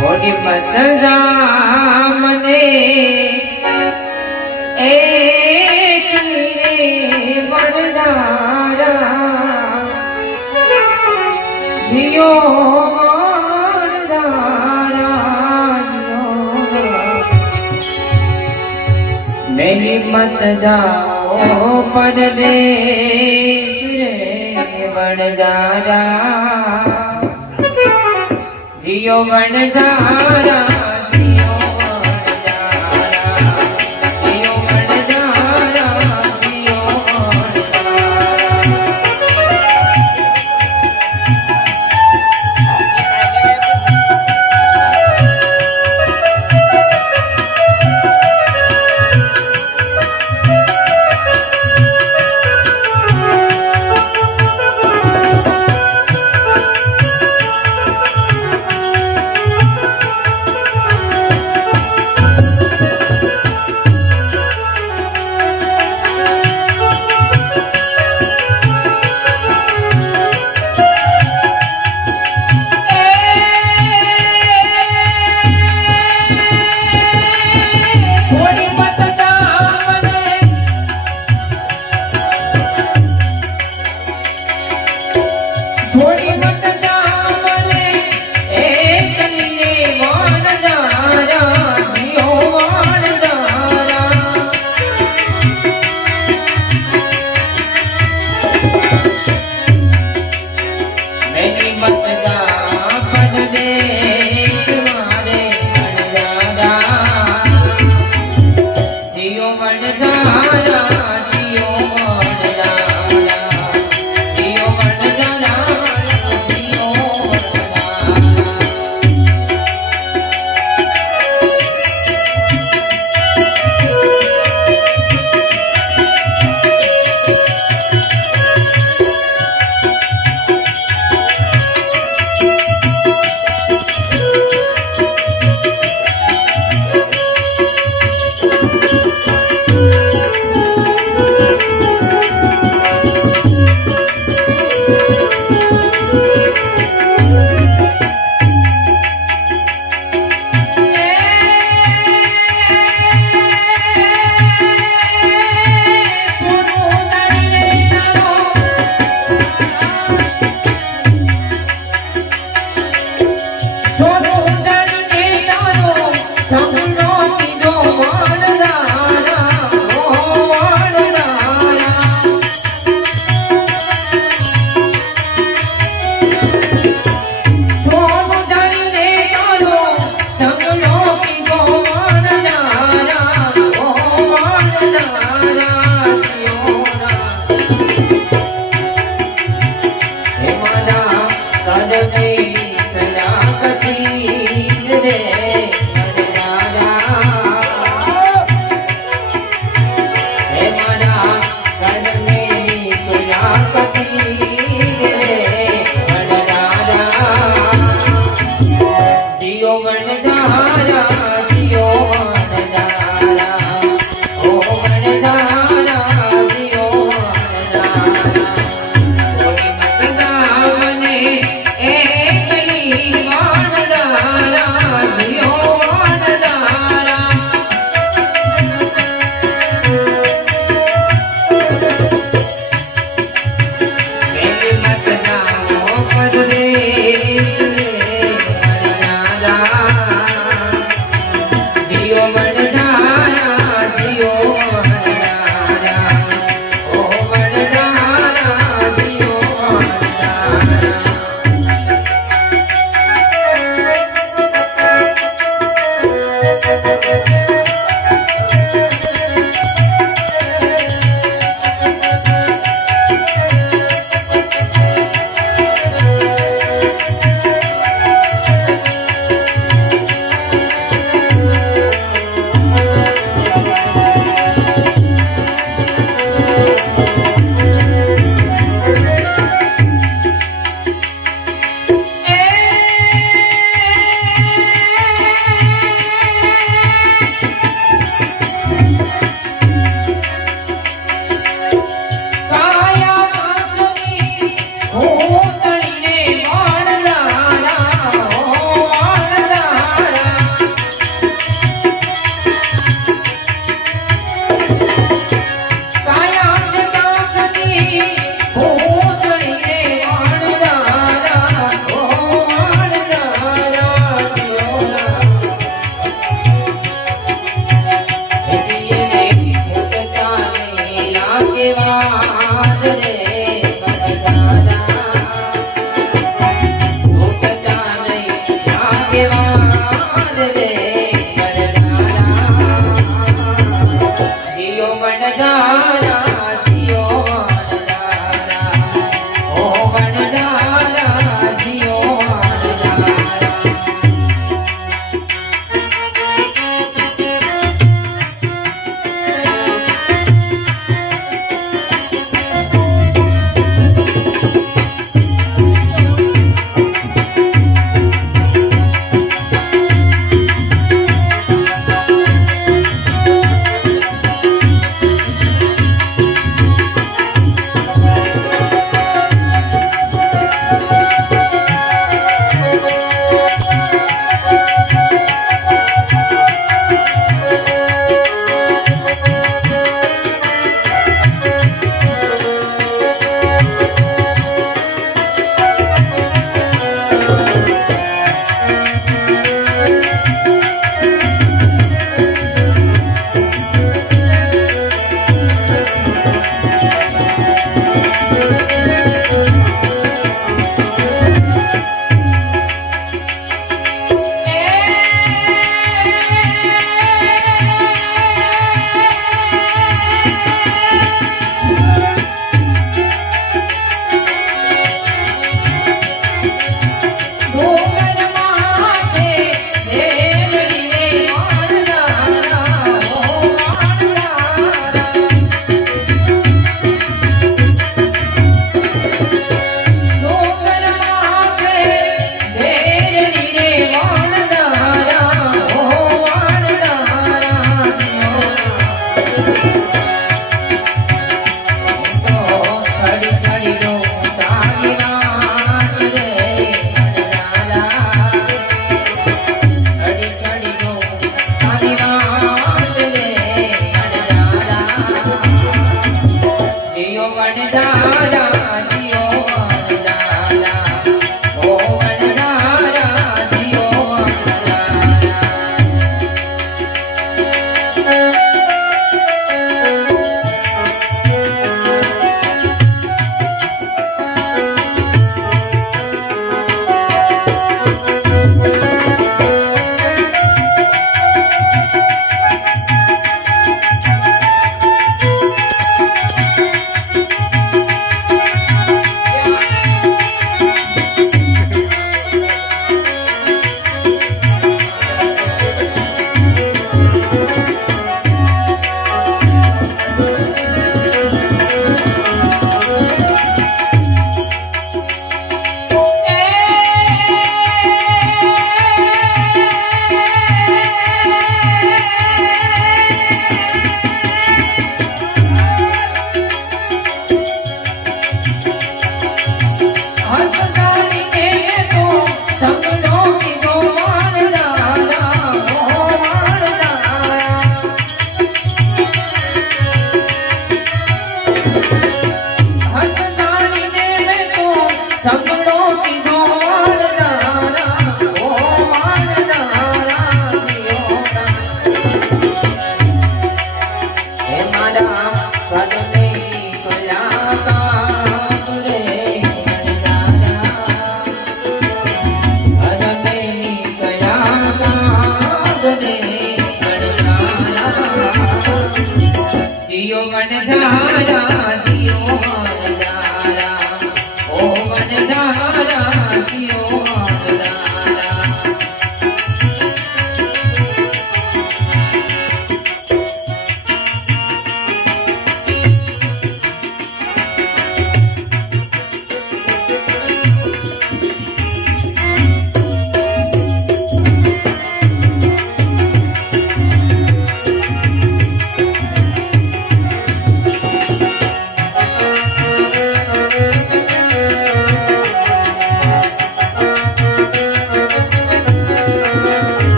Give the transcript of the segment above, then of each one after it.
ભોલી પત રામને એક વણદારા જીયો મેલી મત જાઓ પરદેશ રે વણદારા दियो जा रहा ಮತದಾನ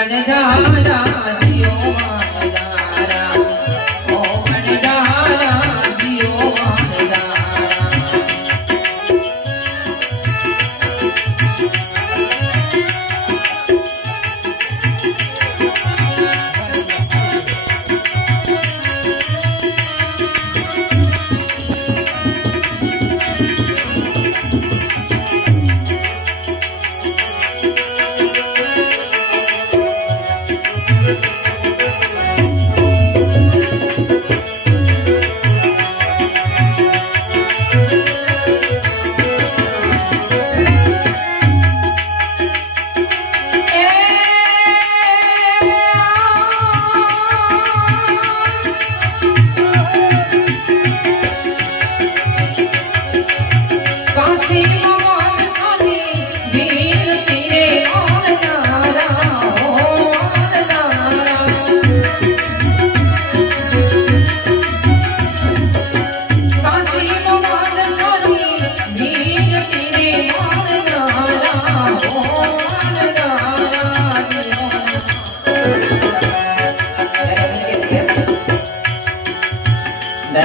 વડધામ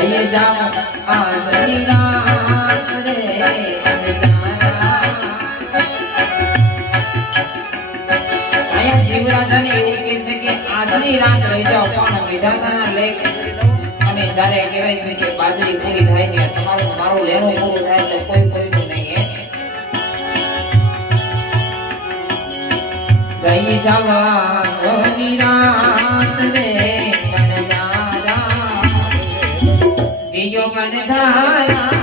દઈ જામ આજની રાત રે અંધારા. અહીંયા જીવરાજાને એવું કહે છે કે આજની રાત રહી જાઓ પણ વિધાતાના લેખ અને જ્યારે કહેવાય છે કે બાજરી પૂરી થાય ને તમારું મારું લેણું પૂરું થાય તો કોઈ કોઈનું નહીં હે ગઈ राया